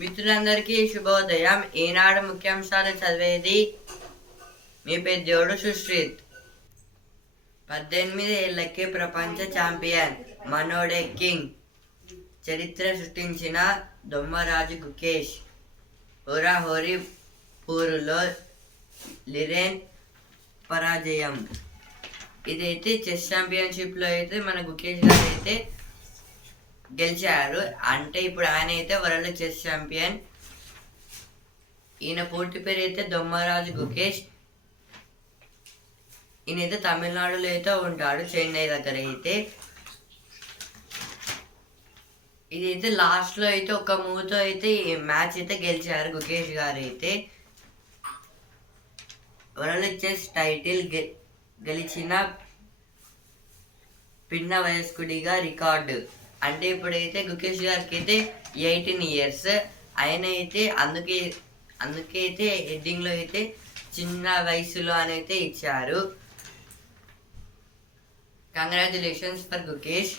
మిత్రులందరికీ శుభోదయం. ఈనాడు ముఖ్యాంశాలు చదివేది మీ పెద్దోడు సుశ్రీత్. పద్దెనిమిది ఏళ్ళకి ప్రపంచ ఛాంపియన్ మనోడే కింగ్. చరిత్ర సృష్టించిన దొమ్మరాజు గుకేష్. హోరాహోరీ పూరులో లిరేన్ పరాజయం. ఇదైతే చెస్ ఛాంపియన్షిప్లో అయితే మన గుకేష్ గారు అయితే గెలిచారు. అంటే ఇప్పుడు ఆయన అయితే వరల్డ్ చెస్ ఛాంపియన్. ఈయన పూర్తి పేరు అయితే దొమ్మరాజు గుకేష్. ఈయన అయితే తమిళనాడులో అయితే ఉంటాడు చెన్నై దగ్గర అయితే. ఇది అయితే అయితే ఒక మూవ్తో అయితే ఈ మ్యాచ్ అయితే గెలిచారు గుకేష్ గారు అయితే. వరల్డ్ చెస్ టైటిల్ గె- గెలిచిన పిన్న వయస్కుడిగా రికార్డు. అంటే ఇప్పుడైతే గుకేష్ గారికి అయితే ఎయిటీన్ ఇయర్స్. ఆయన అయితే అందుకే అందుకే అయితే హెడ్డింగ్లో అయితే చిన్న వయసులో అని అయితే ఇచ్చారు. Congratulations for Gukesh.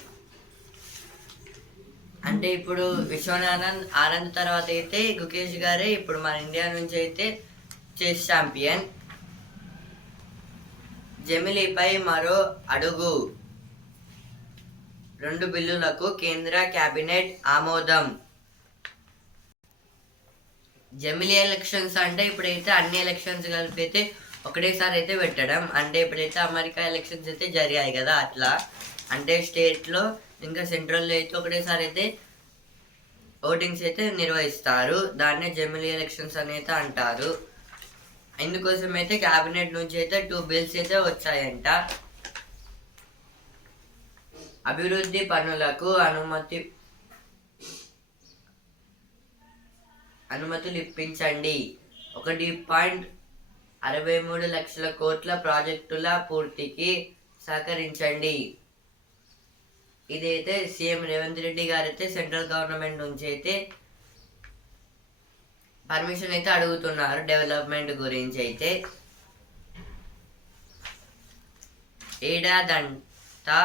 అంటే ఇప్పుడు విశ్వనాథన్ ఆనంద్ తర్వాత అయితే గుకేష్ గారే ఇప్పుడు మన ఇండియా నుంచి అయితే చెస్ ఛాంపియన్. జమిలీపై మరో అడుగు. రెండు బిల్లులకు కేంద్ర కేబినెట్ ఆమోదం. జమిలీ ఎలక్షన్స్ అంటే ఇప్పుడైతే అన్ని ఎలక్షన్స్ కలిపి అయితే ఒకటేసారి అయితే పెట్టడం. అంటే ఇప్పుడైతే అమెరికా ఎలక్షన్స్ అయితే జరిగాయి కదా అట్లా. అంటే స్టేట్లో ఇంకా సెంట్రల్లో అయితే ఒకటేసారి అయితే ఓటింగ్స్ అయితే నిర్వహిస్తారు. దాన్నే జమిలీ ఎలక్షన్స్ అని అయితే అంటారు. ఇందుకోసం అయితే క్యాబినెట్ నుంచి అయితే టూ బిల్స్ అయితే వచ్చాయంట. అభివృద్ధి పనులకు అనుమతి అనుమతులు ఇప్పించండి. ఒకటి పాయింట్ అరవై మూడు లక్షల కోట్ల ప్రాజెక్టుల పూర్తికి సహకరించండి. ఇదైతే సీఎం రేవంత్ రెడ్డి గారు అయితే సెంట్రల్ గవర్నమెంట్ నుంచి అయితే పర్మిషన్ అయితే అడుగుతున్నారు డెవలప్మెంట్ గురించి అయితే. ఏడాదంతా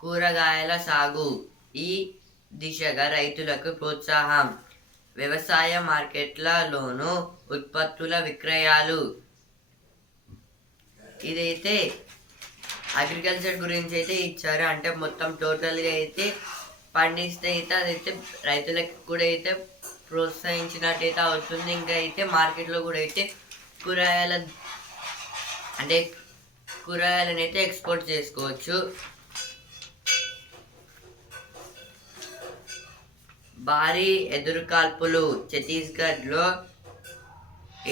కూరగాయల సాగు. ఈ దిశగా రైతులకు ప్రోత్సాహం. వ్యవసాయ మార్కెట్లలోనూ ఉత్పత్తుల విక్రయాలు. ఇదైతే అగ్రికల్చర్ గురించి అయితే ఇచ్చారు. అంటే మొత్తం టోటల్గా అయితే పండిస్తే అయితే అదైతే రైతులకు కూడా అయితే ప్రోత్సహించినట్టు అయితే అవుతుంది. ఇంకా అయితే మార్కెట్లో కూడా అయితే కూరగాయల అంటే కూరగాయలను అయితే ఎక్స్పోర్ట్ చేసుకోవచ్చు. భారీ ఎదురుకాల్పులు. ఛత్తీస్గఢ్లో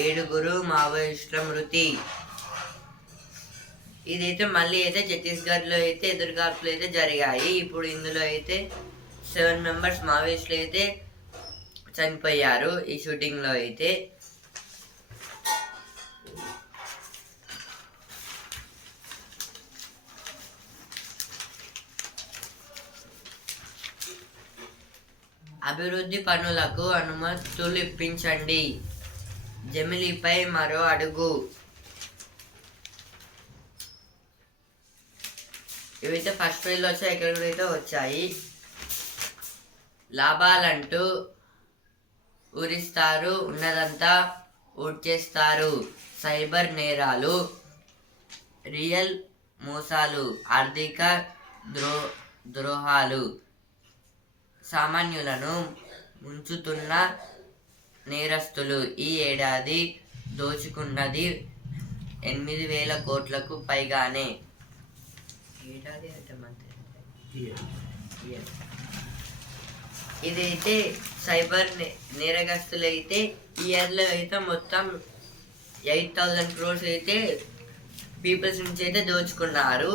ఏడుగురు మావోయిస్టుల మృతి ఇదైతే మళ్ళీ అయితే ఛత్తీస్గఢ్లో అయితే ఎదురుకాల్పులు అయితే జరిగాయి. ఇప్పుడు ఇందులో అయితే సెవెన్ మెంబర్స్ మావోయిస్టులు అయితే చనిపోయారు ఈ షూటింగ్లో అయితే. అభివృద్ధి పనులకు అనుమతులు ఇప్పించండి. జమిలీపై మరో అడుగు. ఇవైతే ఫస్ట్ పేజ్లో వచ్చాయి ఇక్కడ అయితే వచ్చాయి? లాభాలంటూ ఊరిస్తారు ఉన్నదంతా ఊడ్చేస్తారు. సైబర్ నేరాలు రియల్ మోసాలు ఆర్థిక ద్రో ద్రోహాలు. సామాన్యులను ముంచుతున్న నేరస్తులు ఈ ఏడాది దోచుకున్నది ఎనిమిది వేల కోట్లకు పైగానే. ఏడాది ఇదైతే సైబర్ నేరగస్తులు అయితే ఈ ఇయర్లో అయితే మొత్తం ఎయిట్ థౌజండ్ క్రోర్స్ అయితే పీపుల్స్ నుంచి అయితే దోచుకున్నారు.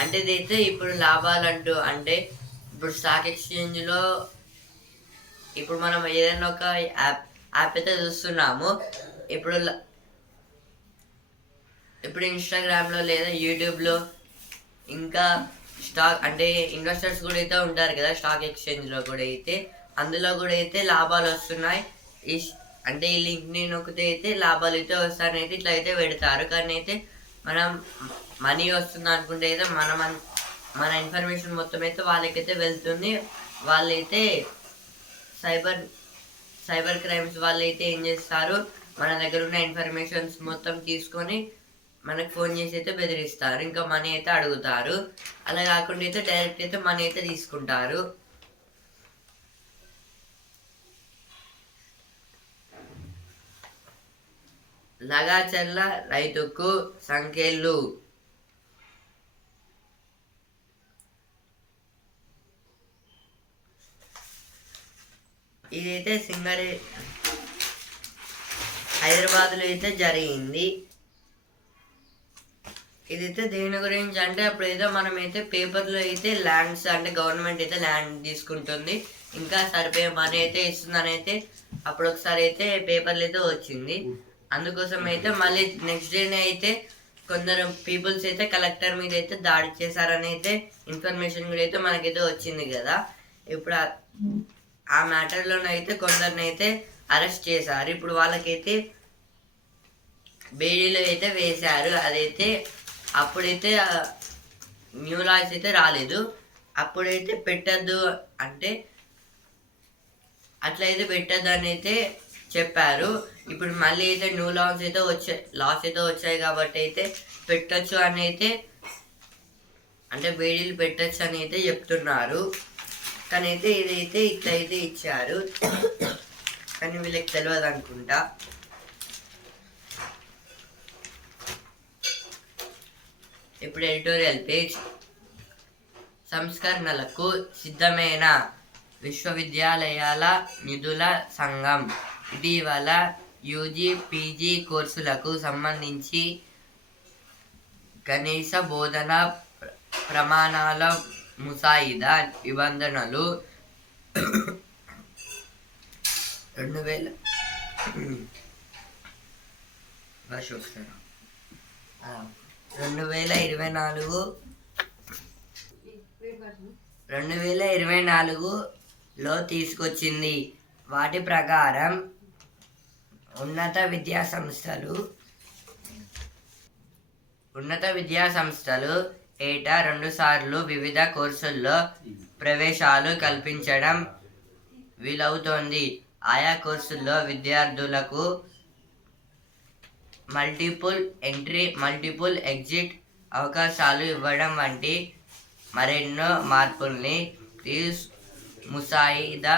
అంటే ఇదైతే ఇప్పుడు లాభాలంటూ అంటే ఇప్పుడు స్టాక్ ఎక్స్చేంజ్లో ఇప్పుడు మనం ఏదైనా ఒక యాప్ యాప్ అయితే చూస్తున్నాము. ఇప్పుడు ఇప్పుడు ఇన్స్టాగ్రామ్లో లేదా యూట్యూబ్లో ఇంకా స్టాక్ అంటే ఇన్వెస్టర్స్ కూడా అయితే ఉంటారు కదా స్టాక్ ఎక్స్చేంజ్లో కూడా అయితే. అందులో కూడా అయితే లాభాలు వస్తున్నాయి. ఈ అంటే ఈ లింక్ని నొక్కితే అయితే లాభాలు అయితే వస్తాయని అయితే ఇట్లా అయితే పెడతారు. కానీ అయితే మనం మనీ వస్తుంది అనుకుంటే అయితే మనం మన ఇన్ఫర్మేషన్ మొత్తం అయితే వాళ్ళకైతే వెళ్తుంది. వాళ్ళైతే సైబర్ సైబర్ క్రైమ్స్ వాళ్ళైతే ఏం చేస్తారు? మన దగ్గర ఉన్న ఇన్ఫర్మేషన్స్ మొత్తం తీసుకొని మనకు ఫోన్ చేసి అయితే బెదిరిస్తారు. ఇంకా మనీ అయితే అడుగుతారు. అలా కాకుండా అయితే డైరెక్ట్ అయితే మనీ అయితే తీసుకుంటారు. లగాచర్ల రైతుకు సంఖ్యలు. ఇదైతే సింగరే హైదరాబాద్లో అయితే జరిగింది. ఇదైతే దేని గురించి అంటే అప్పుడైతే మనమైతే పేపర్లో అయితే ల్యాండ్స్ అంటే గవర్నమెంట్ అయితే ల్యాండ్ తీసుకుంటుంది. ఇంకా సరిపోయే మనీ అయితే ఇస్తుందని అయితే అప్పుడు ఒకసారి అయితే పేపర్లు అయితే వచ్చింది. అందుకోసం అయితే మళ్ళీ నెక్స్ట్ డేనే అయితే కొందరు పీపుల్స్ అయితే కలెక్టర్ మీద అయితే దాడి చేశారని అయితే ఇన్ఫర్మేషన్ కూడా అయితే మనకైతే వచ్చింది కదా. ఇప్పుడు ఆ- మ్యాటర్లోనైతే కొందరిని అయితే అరెస్ట్ చేశారు. ఇప్పుడు వాళ్ళకైతే బేడీలో అయితే వేశారు. అదైతే అప్పుడైతే న్యూ లాస్ అయితే రాలేదు. అప్పుడైతే పెట్టద్దు అంటే అట్లయితే పెట్టద్దు అని అయితే చెప్పారు. ఇప్పుడు మళ్ళీ అయితే న్యూ లాన్స్ అయితే వచ్చాయి లాస్ అయితే వచ్చాయి కాబట్టి అయితే పెట్టచ్చు అని అయితే అంటే బేడీలు పెట్టొచ్చు అని అయితే చెప్తున్నారు. కానీ అయితే ఇదైతే ఇట్లయితే ఇచ్చారు. కానీ వీళ్ళకి తెలియదు అనుకుంటా. ఇప్పుడు ఎడిటోరియల్ పేజ్ సంస్కరణలకు సిద్ధమైన విశ్వవిద్యాలయాల నిధుల సంఘం. ఇటీవల యూజీ పీజీ కోర్సులకు సంబంధించి కనీస బోధన ప్రమాణాల ముసాయిదా నిబంధనలు రెండు వేల రెండు వేల ఇరవై నాలుగు రెండు వేల ఇరవై నాలుగులో తీసుకొచ్చింది. వాటి ప్రకారం ఉన్నత విద్యా సంస్థలు. ఉన్నత విద్యా సంస్థలు ఏటా రెండు సార్లు వివిధ కోర్సుల్లో ప్రవేశాలు కల్పించడం వీలవుతోంది. ఆయా కోర్సుల్లో విద్యార్థులకు మల్టిపుల్ ఎంట్రీ మల్టిపుల్ ఎగ్జిట్ అవకాశాలు ఇవ్వడం వంటి మరెన్నో మార్పుల్ని క్రీస్ ముసాయిదా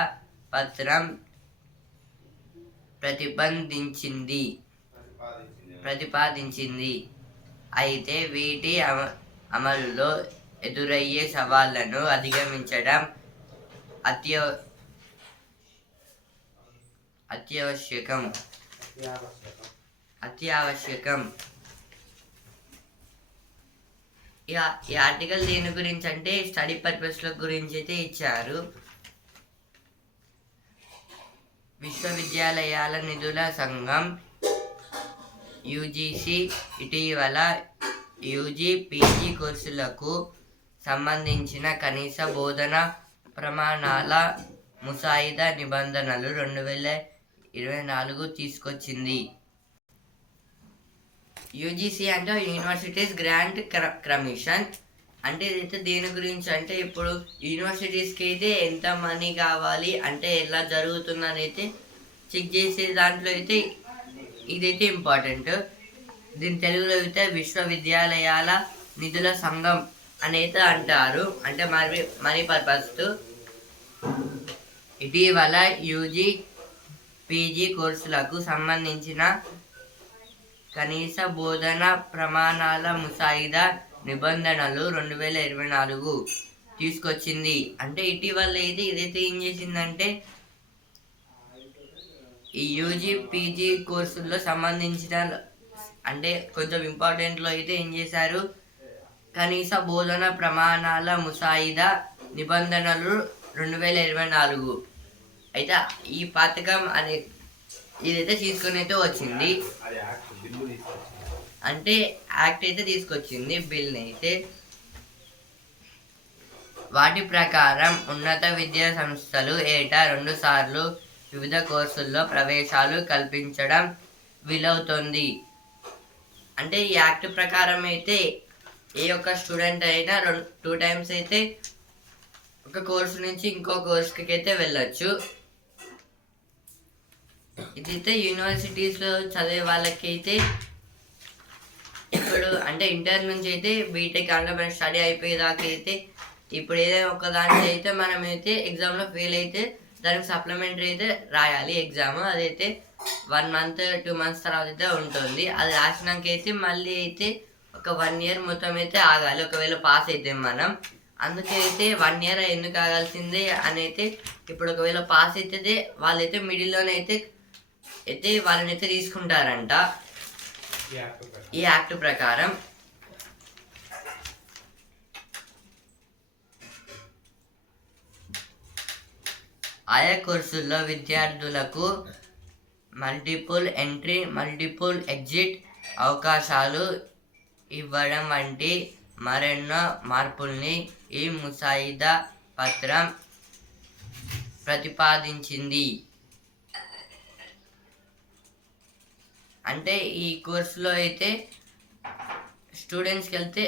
పత్రం ప్రతిబంధించింది. ప్రతిపాదించింది. అయితే వీటి అమ అమలులో ఎదురయ్యే సవాళ్ళను అధిగమించడం అత్య అత్యవశ్యకం. అత్యావశ్యకం. ఈ ఆర్టికల్ దేని గురించి అంటే స్టడీ పర్పస్ల గురించి అయితే ఇచ్చారు. విశ్వవిద్యాలయాల నిధుల సంఘం యూజీసీ ఇటీవల యూజీ పీజీ కోర్సులకు సంబంధించిన కనీస బోధన ప్రమాణాల ముసాయిదా నిబంధనలు రెండు వేల ఇరవై నాలుగు తీసుకొచ్చింది. యూజీసీ అంటే యూనివర్సిటీస్ గ్రాంట్ కమిషన్ అంటే ఇదైతే దేని గురించి? అంటే ఇప్పుడు యూనివర్సిటీస్కి అయితే ఎంత మనీ కావాలి? అంటే ఎలా జరుగుతుందని అయితే చెక్ చేసే దాంట్లో అయితే ఇదైతే ఇంపార్టెంట్. దీని తెలుగులో అయితే విశ్వవిద్యాలయాల నిధుల సంఘం అని అంటారు. అంటే మరి మనీ పర్పస్ ఇటీవల యూజీ పీజీ కోర్సులకు సంబంధించిన కనీస బోధన ప్రమాణాల ముసాయిదా నిబంధనలు రెండు వేల ఇరవై నాలుగు తీసుకొచ్చింది. అంటే ఇటీవల అయితే ఇదైతే ఏం చేసిందంటే ఈ యూజీ పీజీ కోర్సుల్లో సంబంధించిన అంటే కొంచెం ఇంపార్టెంట్లో అయితే ఏం చేశారు? కనీస బోధన ప్రమాణాల ముసాయిదా నిబంధనలు రెండు వేల ఇరవై నాలుగు. అయితే ఈ పథకం అనే ఇదైతే తీసుకుని అయితే వచ్చింది. అంటే యాక్ట్ అయితే తీసుకొచ్చింది బిల్ని అయితే వాటి ప్రకారం ఉన్నత విద్యా సంస్థలు ఏటా రెండు సార్లు వివిధ కోర్సుల్లో ప్రవేశాలు కల్పించడం వీలవుతుంది. అంటే ఈ యాక్ట్ ప్రకారం అయితే ఏ ఒక్క స్టూడెంట్ అయినా రెండు టూ టైమ్స్ అయితే ఒక కోర్సు నుంచి ఇంకో కోర్సుకి అయితే వెళ్ళొచ్చు. ఇదైతే యూనివర్సిటీస్లో చదివే వాళ్ళకైతే ఇప్పుడు అంటే ఇంటర్ నుంచి అయితే బీటెక్ అంటే మన స్టడీ అయిపోయేదాకా అయితే ఇప్పుడు ఏదైనా ఒక దాంట్లో అయితే మనం అయితే ఎగ్జామ్లో ఫెయిల్ అయితే దానికి సప్లిమెంటరీ అయితే రాయాలి ఎగ్జామ్ అదైతే వన్ మంత్ టూ మంత్స్ తర్వాత అయితే ఉంటుంది. అది రాసినాక అయితే మళ్ళీ అయితే ఒక వన్ ఇయర్ మొత్తం అయితే ఆగాలి. ఒకవేళ పాస్ అయితే మనం. అందుకే అయితే వన్ ఇయర్ ఎందుకు ఆగాల్సిందే అని అయితే ఇప్పుడు ఒకవేళ పాస్ అయితే వాళ్ళైతే మిడిల్లోనే అయితే అయితే వాళ్ళని అయితే తీసుకుంటారంట. ఈ యాక్ట్ ప్రకారం. ఆయా కోర్సుల్లో విద్యార్థులకు మల్టిపుల్ ఎంట్రీ మల్టిపుల్ ఎగ్జిట్ అవకాశాలు ఇవ్వడం వంటి మరెన్నో మార్పుల్ని ఈ ముసాయిదా పత్రం ప్రతిపాదించింది. అంటే ఈ కోర్సులో అయితే స్టూడెంట్స్కి వెళ్తే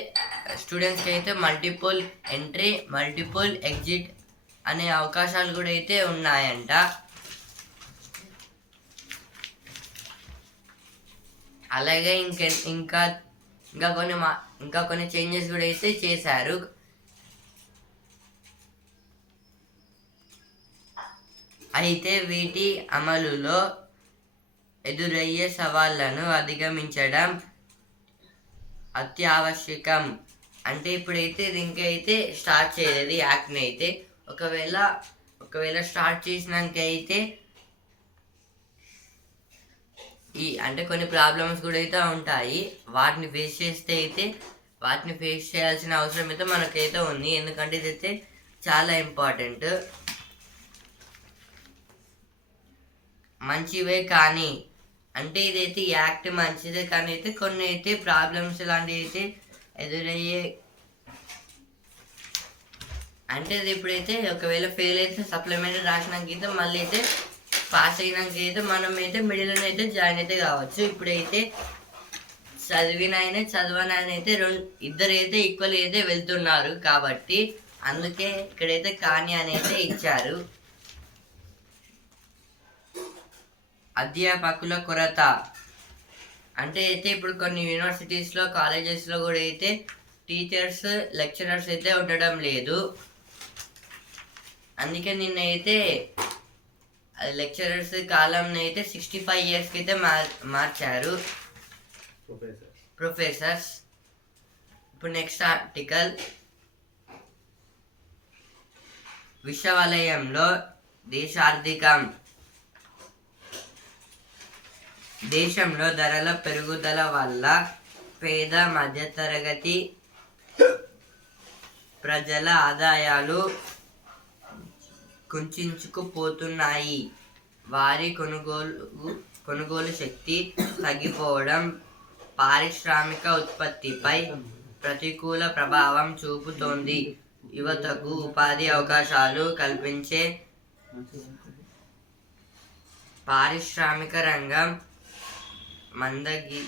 స్టూడెంట్స్కి అయితే మల్టిపుల్ ఎంట్రీ మల్టిపుల్ ఎగ్జిట్ అనే అవకాశాలు కూడా అయితే ఉన్నాయంట. అలాగే ఇంక ఇంకా ఇంకా కొన్ని మా ఇంకా కొన్ని చేంజెస్ కూడా అయితే చేశారు. అయితే వీటి అమలులో ఎదురయ్యే సవాళ్ళను అధిగమించడం అత్యావశ్యకం. అంటే ఇప్పుడైతే ఇది ఇంకైతే స్టార్ట్ చేయలేదు యాక్ని యాక్ట్ని అయితే. ఒకవేళ ఒకవేళ స్టార్ట్ చేసినాక అయితే ఈ అంటే కొన్ని ప్రాబ్లమ్స్ కూడా అయితే ఉంటాయి. వాటిని ఫేస్ చేస్తే అయితే వాటిని ఫేస్ చేయాల్సిన అవసరం అయితే మనకైతే ఉంది. ఎందుకంటే ఇదైతే చాలా ఇంపార్టెంట్. మంచివే కానీ అంటే ఇదైతే యాక్ట్ మంచిదే కానీ అయితే కొన్ని అయితే ప్రాబ్లమ్స్ లాంటివి అయితే ఎదురయ్యే. అంటే ఇది ఇప్పుడైతే ఒకవేళ ఫెయిల్ అయితే సప్లిమెంటరీ రాసినాక అయితే మళ్ళీ అయితే పాస్ అయినాక అయితే మనం అయితే మిడిల్ అయితే జాయిన్ అయితే కావచ్చు. ఇప్పుడైతే చదివిన ఆయన చదవని ఆయన అయితే రెండు ఇద్దరు అయితే ఈక్వల్ అయితే వెళ్తున్నారు కాబట్టి అందుకే ఇక్కడైతే కానీ అని అయితే ఇచ్చారు. అధ్యాపకుల కొరత. అంటే అయితే ఇప్పుడు కొన్ని యూనివర్సిటీస్లో కాలేజెస్లో కూడా అయితే టీచర్స్ లెక్చరర్స్ అయితే ఉండడం లేదు. అందుకే నిన్నైతే లెక్చరర్స్ కాలంని అయితే సిక్స్టీ ఫైవ్ ఇయర్స్కి అయితే మార్ మార్చారు. ప్రొఫెసర్స్ ఇప్పుడు నెక్స్ట్ ఆర్టికల్ విశ్వవలయంలో దేశార్థికం. దేశంలో ధరల పెరుగుదల వల్ల పేద మధ్యతరగతి ప్రజల ఆదాయాలు కుంచుకుపోతున్నాయి. వారి కొనుగోలు కొనుగోలు శక్తి తగ్గిపోవడం పారిశ్రామిక ఉత్పత్తిపై ప్రతికూల ప్రభావం చూపుతోంది. యువతకు ఉపాధి అవకాశాలు కల్పించే పారిశ్రామిక రంగం మందగి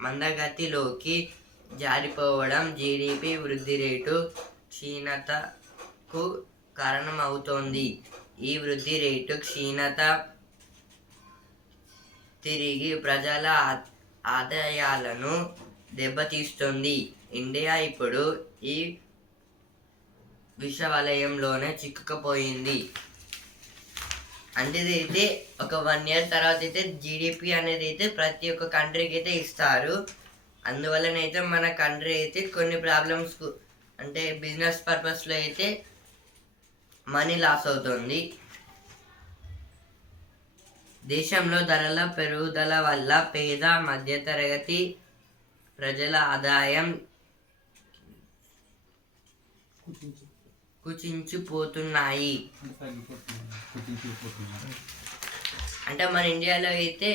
మందగతిలోకి జారిపోవడం జీడిపి వృద్ధి రేటు క్షీణతకు కారణమవుతోంది. ఈ వృద్ధి రేటు క్షీణత తిరిగి ప్రజల ఆ- ఆదాయాలను దెబ్బతీస్తుంది. ఇండియా ఇప్పుడు ఈ విషవలయంలోనే చిక్కుకుపోయింది. అంటే ఇది అయితే ఒక వన్ ఇయర్ తర్వాత అయితే జీడిపి అనేది అయితే ప్రతి ఒక్క కంట్రీకి అయితే ఇస్తారు. అందువల్లనైతే మన కంట్రీ అయితే కొన్ని ప్రాబ్లమ్స్ అంటే బిజినెస్ పర్పస్లో అయితే మనీ లాస్ అవుతుంది. దేశంలో ధరల పెరుగుదల వల్ల పేద మధ్యతరగతి ప్రజల ఆదాయం కుచించిపోతున్నాయి. అంటే మన ఇండియాలో అయితే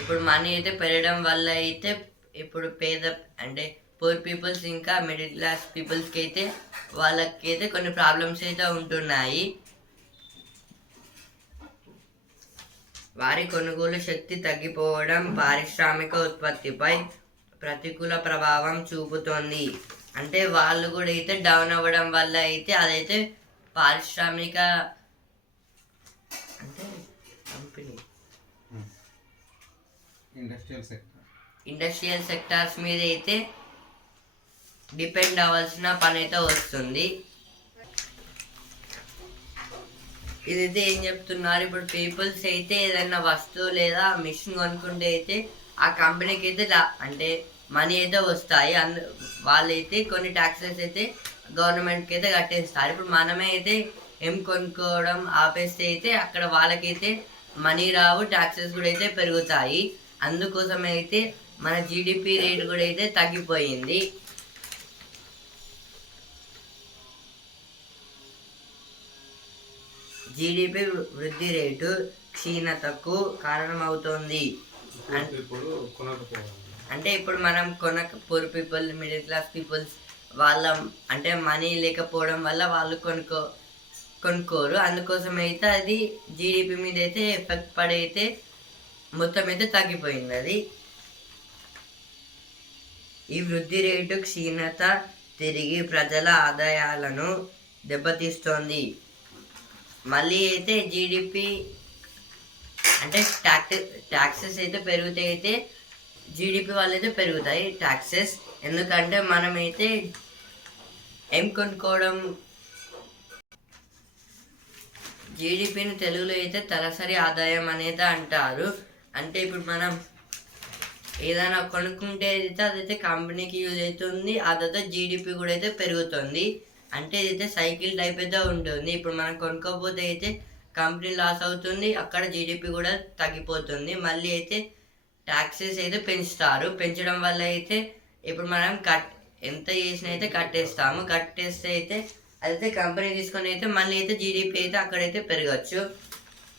ఇప్పుడు మనీ అయితే పెరగడం వల్ల అయితే ఇప్పుడు పేద అంటే పూర్ పీపుల్స్ ఇంకా మిడిల్ క్లాస్ పీపుల్స్కి అయితే వాళ్ళకి అయితే కొన్ని ప్రాబ్లమ్స్ అయితే ఉంటున్నాయి. వారి కొనుగోలు శక్తి తగ్గిపోవడం పారిశ్రామిక ఉత్పత్తిపై ప్రతికూల ప్రభావం చూపుతోంది. అంటే వాళ్ళు కూడా అయితే డౌన్ అవ్వడం వల్ల అయితే అదైతే పారిశ్రామిక అంటే company industrial sector industrial sectors మీద అయితే డిపెండ్ అవ్వాల్సిన పని అయితే వస్తుంది. ఇదైతే ఏం చెప్తున్నారు? ఇప్పుడు పీపుల్స్ అయితే ఏదైనా వస్తువు లేదా మిషన్ కొనుక్కుంటే అయితే ఆ కంపెనీకి అయితే అంటే మనీ అయితే వస్తాయి. అందు వాళ్ళైతే కొన్ని ట్యాక్సెస్ అయితే గవర్నమెంట్కి అయితే కట్టేస్తారు. ఇప్పుడు మనమే అయితే ఏం కొనుక్కోవడం ఆపేస్తే అయితే అక్కడ వాళ్ళకైతే మనీ రావు ట్యాక్సెస్ కూడా అయితే పెరుగుతాయి. అందుకోసం అయితే మన జీడిపి రేటు కూడా అయితే తగ్గిపోయింది. జీడిపి వృద్ధి రేటు క్షీణతకు కారణమవుతోంది. ఇప్పుడు అంటే ఇప్పుడు మనం కొనక poor people middle class peoples వాళ్ళ అంటే మనీ లేకపోవడం వల్ల వాళ్ళు కొనుక్కో కొనుక్కోరు. అందుకోసం అయితే అది జీడిపి మీద అయితే ఎఫెక్ట్ పడి అయితే మొత్తం అయితే తగ్గిపోయింది అది. ఈ వృద్ధి రేటు క్షీణత తిరిగి ప్రజల ఆదాయాలను దెబ్బతీస్తోంది. మళ్ళీ అయితే జీడిపి అంటే ట్యాక్స్ ట్యాక్సెస్ అయితే పెరిగితే అయితే జీడిపి వాళ్ళైతే అయితే పెరుగుతాయి ట్యాక్సెస్ ఎందుకంటే మనమైతే ఏం కొనుక్కోవడం? జీడిపిని తెలుగులో అయితే తలసరి ఆదాయం అనేది అంటారు. అంటే ఇప్పుడు మనం ఏదైనా కొనుక్కుంటే అయితే అదైతే కంపెనీకి యూజ్ అవుతుంది అదైతే జీడిపి కూడా అయితే పెరుగుతుంది. అంటే ఇదైతే సైకిల్ టైప్ అయితే ఉంటుంది. ఇప్పుడు మనం కొనుక్కోకపోతే అయితే కంపెనీ లాస్ అవుతుంది అక్కడ జీడిపి కూడా తగ్గిపోతుంది. మళ్ళీ అయితే ట్యాక్సెస్ అయితే పెంచుతారు. పెంచడం వల్ల అయితే ఇప్పుడు మనం కట్ ఎంత చేసినా అయితే కట్టేస్తాము. కట్టేస్తే అయితే అదైతే కంపెనీ తీసుకొని అయితే మళ్ళీ అయితే జీడిపి అయితే అక్కడైతే పెరగచ్చు.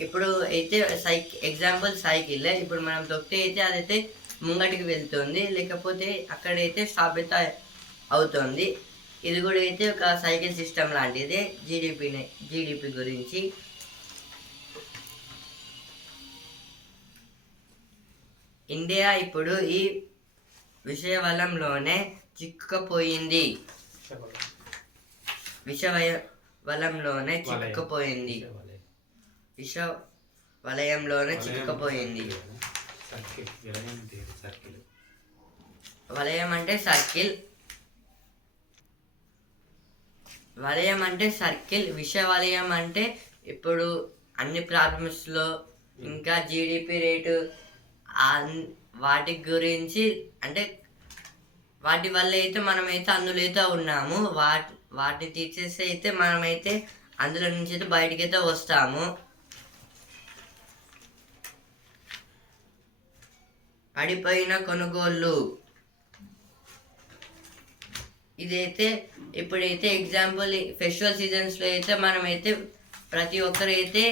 ఇప్పుడు అయితే సైక్ ఎగ్జాంపుల్ సైకిల్. ఇప్పుడు మనం తొక్కితే అయితే అదైతే ముంగటికి వెళ్తుంది. లేకపోతే అక్కడైతే స్థాపిత అవుతుంది. ఇది కూడా అయితే ఒక సైకిల్ సిస్టమ్ లాంటిది జీడిపిని జీడిపి గురించి. ఇండియా ఇప్పుడు ఈ విషయవలంలోనే చిక్కుకుపోయింది. విషవయ వలంలోనే చిక్కుకుపోయింది. విష వలయంలోనే చిక్కుకుపోయింది. విలయం అంటే సర్కిల్. వలయం అంటే సర్కిల్. విష వలయం అంటే ఇప్పుడు అన్ని ప్రాబ్లమ్స్లో ఇంకా జీడిపి రేటు వాటి గురించి అంటే వాటి వల్ల అయితే మనమైతే అందులో అయితే ఉన్నాము. వాటి వాటిని తీసేస్తే అయితే మనమైతే అందులో నుంచి అయితే బయటకైతే వస్తాము. పడిపోయిన కొనుగోళ్ళు. ఇదైతే ఇప్పుడైతే ఎగ్జాంపుల్ ఫెస్టివల్ సీజన్స్లో అయితే మనమైతే ప్రతి ఒక్కరైతే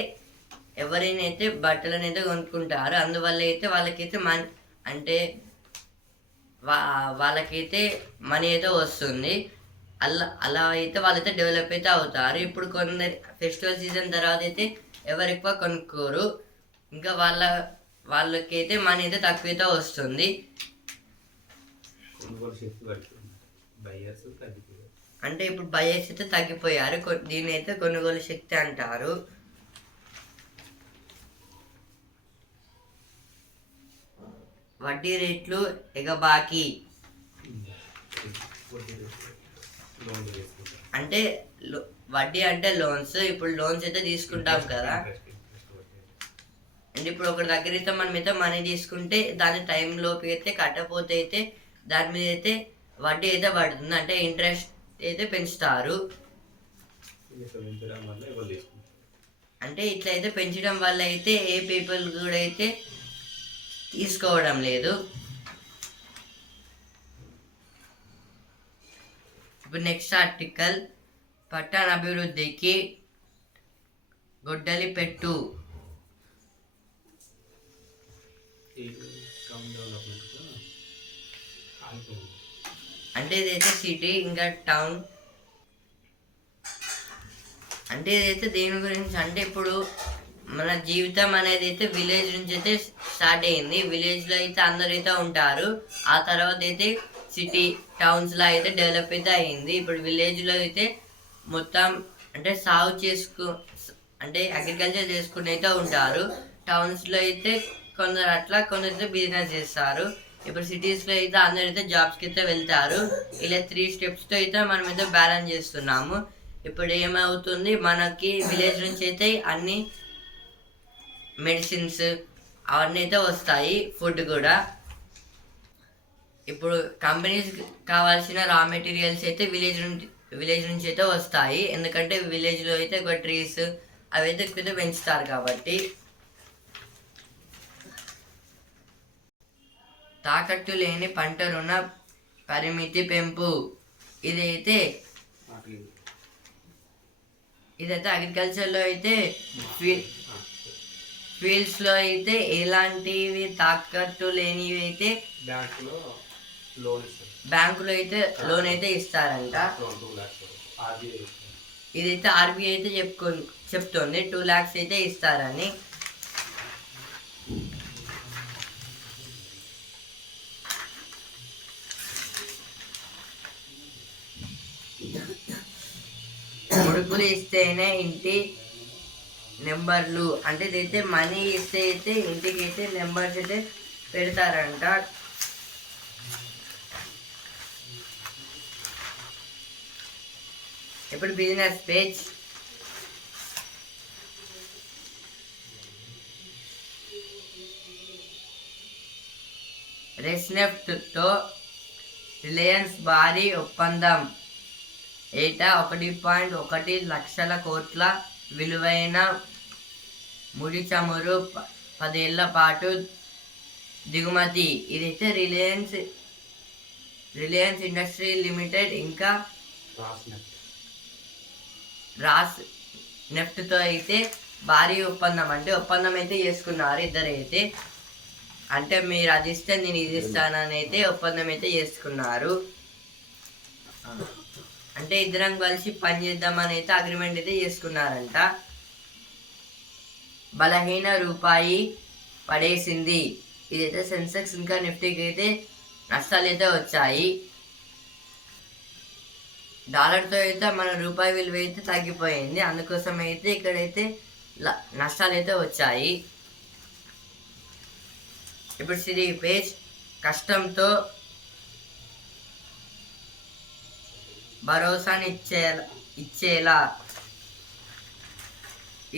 అయితే ఎవరైనా అయితే బట్టలను అయితే కొనుక్కుంటారు అందువల్ల అయితే వాళ్ళకైతే మన్ అంటే వా వాళ్ళకైతే మనీ అయితే వస్తుంది. అలా అలా అయితే వాళ్ళైతే డెవలప్ అయితే అవుతారు. ఇప్పుడు కొందరు ఫెస్టివల్ సీజన్ తర్వాత అయితే ఎవరు ఎక్కువ కొనుక్కోరు. ఇంకా వాళ్ళ వాళ్ళకైతే మనీ అయితే తక్కువైతే వస్తుంది. అంటే ఇప్పుడు బయస్ అయితే తగ్గిపోయారు. కొ- దీన్ని అయితే కొనుగోలు శక్తి అంటారు. వడ్డీ రేట్లు ఎగబాకి. అంటే వడ్డీ అంటే లోన్స్ ఇప్పుడు లోన్స్ అయితే తీసుకుంటాం కదా. అంటే ఇప్పుడు ఒకటి దగ్గర అయితే మనం అయితే మనీ తీసుకుంటే దాని టైం లోపు అయితే కట్టకపోతే అయితే దాని మీద అయితే వడ్డీ అయితే పడుతుంది. అంటే ఇంట్రెస్ట్ అయితే పెంచుతారు. అంటే ఇట్లా అయితే పెంచడం వల్ల అయితే ఏ పీపుల్ కూడా అయితే తీసుకోవడం లేదు. ఇప్పుడు నెక్స్ట్ ఆర్టికల్ పట్టణ అభివృద్ధికి గొడ్డలి పెట్టు అంటే ఇదైతే సిటీ ఇంకా టౌన్ అంటే ఇదైతే దేని గురించి? అంటే ఇప్పుడు మన జీవితం అనేది అయితే విలేజ్ నుంచి అయితే స్టార్ట్ అయింది. విలేజ్లో అయితే అందరు అయితే ఉంటారు. ఆ తర్వాత అయితే సిటీ టౌన్స్లో అయితే డెవలప్ అయితే అయ్యింది ఇప్పుడు విలేజ్లో అయితే మొత్తం అంటే సాగు చేసుకు అంటే అగ్రికల్చర్ చేసుకుని అయితే ఉంటారు. టౌన్స్లో అయితే కొందరు అట్లా కొందరు అయితే బిజినెస్ చేస్తారు. ఇప్పుడు సిటీస్లో అయితే అందరు అయితే జాబ్స్కి అయితే వెళ్తారు. ఇలా త్రీ స్టెప్స్తో అయితే మనం అయితే బ్యాలెన్స్ చేస్తున్నాము. ఇప్పుడు ఏమవుతుంది? మనకి విలేజ్ నుంచి అయితే అన్ని మెడిసిన్స్ అవన్నీ అయితే వస్తాయి ఫుడ్ కూడా. ఇప్పుడు కంపెనీస్ కావాల్సిన రా మెటీరియల్స్ అయితే విలేజ్ నుంచి విలేజ్ నుంచి అయితే వస్తాయి. ఎందుకంటే విలేజ్లో అయితే ఒక ట్రీస్ అవి అయితే ఎక్కువ పెంచుతారు కాబట్టి. తాకట్టు లేని పంట రుణ పరిమితి పెంపు. ఇదైతే ఇదైతే అగ్రికల్చర్లో అయితే ఫీల్డ్స్లో అయితే ఎలాంటివి తాకట్టు లేనివి అయితే బ్యాంక్లో లోన్ ఇస్తారు. బ్యాంకులో అయితే లోన్ అయితే ఇస్తారంట. ఇదైతే ఆర్బీఐ అయితే చెప్పుకో చెప్తోంది. టూ ల్యాక్స్ అయితే ఇస్తారని. ముడుపులు ఇస్తేనే ఇంటి నెంబర్లు. అంటే ఇదైతే మనీ ఇస్తే అయితే ఇంటికి అయితే నెంబర్స్ అయితే పెడతారంట. ఇప్పుడు బిజినెస్ పేజ్. రెస్నెఫ్ట్తో రిలయన్స్ భారీ ఒప్పందం. ఏటా ఒకటి పాయింట్ ఒకటి లక్షల కోట్ల విలువైన ముడి చమురు పదేళ్ళ పాటు దిగుమతి. ఇదైతే రిలయన్స్ రిలయన్స్ ఇండస్ట్రీ లిమిటెడ్ ఇంకా రాస్ నెఫ్ట్తో అయితే భారీ ఒప్పందం. అంటే ఒప్పందం అయితే చేసుకున్నారు ఇద్దరైతే. అంటే మీరు అది ఇస్తే నేను ఇది ఇస్తానని అయితే ఒప్పందం అయితే చేసుకున్నారు. అంటే ఇద్దరం కలిసి పని చేద్దామని అయితే అగ్రిమెంట్ అయితే చేసుకున్నారంట. బలహీన రూపాయి పడేసింది. ఇదైతే సెన్సెక్స్ ఇంకా నిఫ్టీకి అయితే నష్టాలు అయితే వచ్చాయి. డాలర్తో అయితే మన రూపాయి విలువ అయితే తగ్గిపోయింది. అందుకోసం అయితే ఇక్కడైతే నష్టాలు అయితే వచ్చాయి. ఇప్పుడు శ్రీ పేజ్ కష్టంతో భరోసాని ఇచ్చే ఇచ్చేలా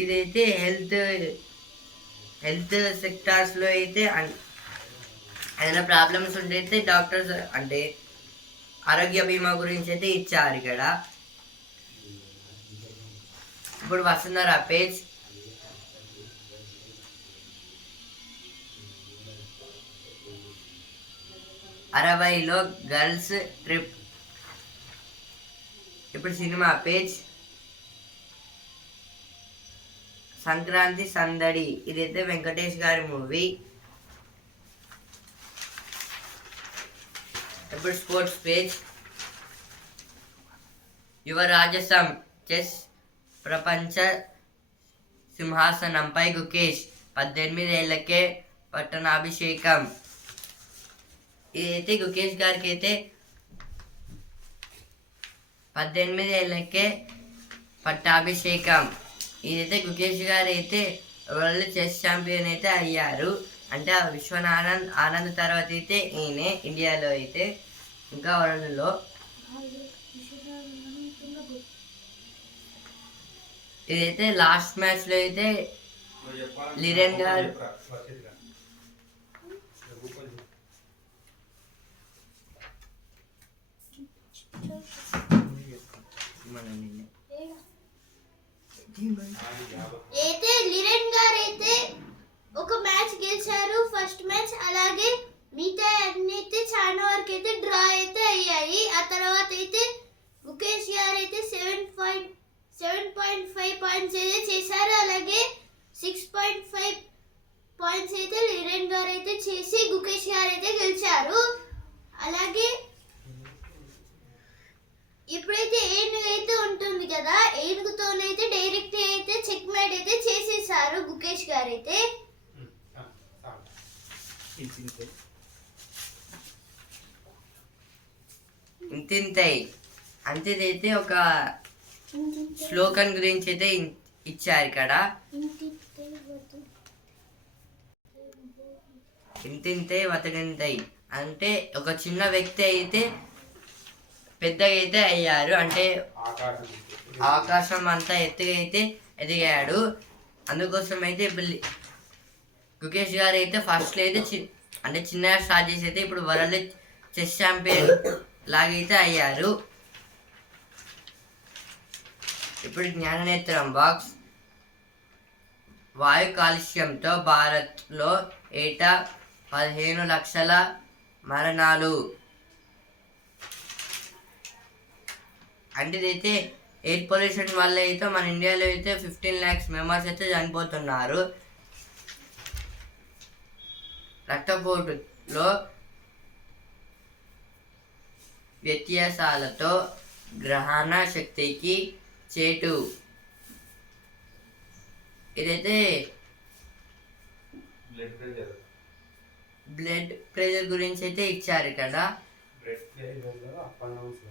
ఇదైతే హెల్త్ హెల్త్ సెక్టార్స్లో అయితే ఏదైనా ప్రాబ్లమ్స్ ఉంటే అయితే డాక్టర్స్ అంటే ఆరోగ్య బీమా గురించి అయితే ఇచ్చారు ఇక్కడ. ఇప్పుడు వస్తున్నారా పేజ్. అరవైలో గర్ల్స్ ట్రిప్. ఇప్పుడు సినిమా పేజ్. సంక్రాంతి సందడి. ఇదైతే వెంకటేష్ గారి మూవీ. ఇప్పుడు స్పోర్ట్స్ పేజ్. యువరాజసం చెస్ ప్రపంచ సింహాసనంపై గుకేష్ పద్దెనిమిది ఏళ్ళకే పట్టణాభిషేకం. ఇదైతే గుకేష్ గారికి అయితే పద్దెనిమిది ఏళ్ళకే పట్టాభిషేకం. ఇదైతే గుకేష్ గారు అయితే వరల్డ్ చెస్ ఛాంపియన్ అయితే అయ్యారు. అంటే ఆ విశ్వనానంద్ ఆనంద్ తర్వాత అయితే ఈయనే ఇండియాలో అయితే ఇంకా వరల్డ్లో. ఇదైతే లాస్ట్ మ్యాచ్లో అయితే లిరెన్ గారు అయితే లిరెన్ గారు అయితే ఒక మ్యాచ్ గెలిచారు ఫస్ట్ మ్యాచ్. అలాగే మిగతా అన్ని అయితే చాలా వరకు అయితే డ్రా అయితే అయ్యాయి. ఆ తర్వాత అయితే ముఖేష్ గారు అయితే seven point seven point five points అయితే చేశారు. అలాగే సిక్స్ పాయింట్ ఫైవ్ పాయింట్స్ అయితే లిరెన్ గారు అయితే చేసి గుకేష్ గారు అయితే గెలిచారు. అలాగే ఇప్పుడైతే ఏనుగు అయితే ఉంటుంది కదా ఏనుగుతోనైతే డైరెక్ట్ అయితే చెక్ మేట్ అయితే చేసేసారు గుకేష్ గారు అయితే ఇంతింతై. అంతేదైతే ఒక శ్లోకం గురించి అయితే ఇచ్చారు ఇక్కడ. ఇంతింతే వతడింతై అంటే ఒక చిన్న వ్యక్తి అయితే పెద్దగా అయితే అయ్యారు. అంటే ఆకాశం. ఆకాశం అంతా ఎత్తుగా అయితే ఎదిగాడు. అందుకోసం అయితే ఇప్పుడు గుకేష్ గారు అయితే ఫస్ట్లో అయితే చి అంటే చిన్నగా స్టార్ట్ చేసి అయితే ఇప్పుడు వరల్డ్ చెస్ ఛాంపియన్ లాగైతే అయ్యారు. ఇప్పుడు జ్ఞాననేత్రం బాక్స్ వాయు కాలుష్యంతో భారత్లో ఏటా పదిహేను లక్షల మరణాలు? అంటే అయితే ఎయిర్ పొల్యూషన్ వల్ల అయితే మన ఇండియాలో అయితే ఫిఫ్టీన్ ల్యాక్స్ మెంబర్స్ అయితే చనిపోతున్నారు. రక్తపోటులో వ్యత్యాసాలతో గ్రహణ శక్తికి చేటు. ఇదైతే బ్లడ్ ప్రెషర్ ప్రెషర్ గురించి అయితే ఇచ్చారు ఇక్కడ blood pressure up and downs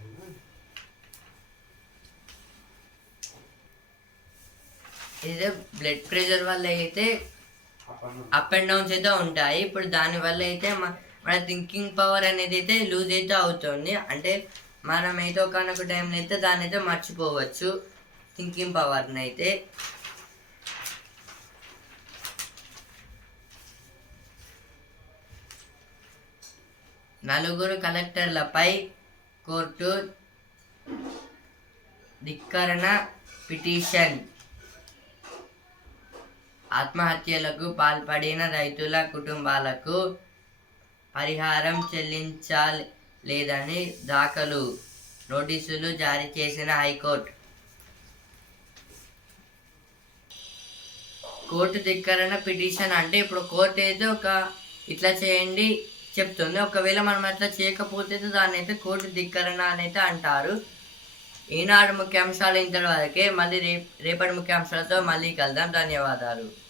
ఇదే బ్లడ్ ప్రెషర్ వల్ల అయితే అప్ అండ్ డౌన్స్ అయితే ఉంటాయి. ఇప్పుడు దాని వల్ల అయితే మన థింకింగ్ పవర్ అనేది అయితే లూజ్ అయితే అవుతుంది. అంటే మనం అయితే ఒకనొక టైంలో అయితే దాన్ని అయితే మర్చిపోవచ్చు. థింకింగ్ పవర్ని అయితే. నలుగురు కలెక్టర్లపై కోర్టు ధిక్కరణ పిటిషన్. ఆత్మహత్యలకు పాల్పడిన రైతుల కుటుంబాలకు పరిహారం చెల్లించాలి లేదని దాఖలు నోటీసులు జారీ చేసిన హైకోర్టు. కోర్టు ధిక్కరణ పిటిషన్ అంటే ఇప్పుడు కోర్టు అయితే ఒక ఇట్లా చేయండి చెప్తుంది. ఒకవేళ మనం అట్లా చేయకపోతే దాన్ని అయితే కోర్టు ధిక్కరణ అని అయితే అంటారు. ఈనాడు ముఖ్యాంశాలు ఇంతవరకే. మళ్ళీ రేప రేపటి ముఖ్యాంశాలతో మళ్ళీ కలుద్దాం. ధన్యవాదాలు.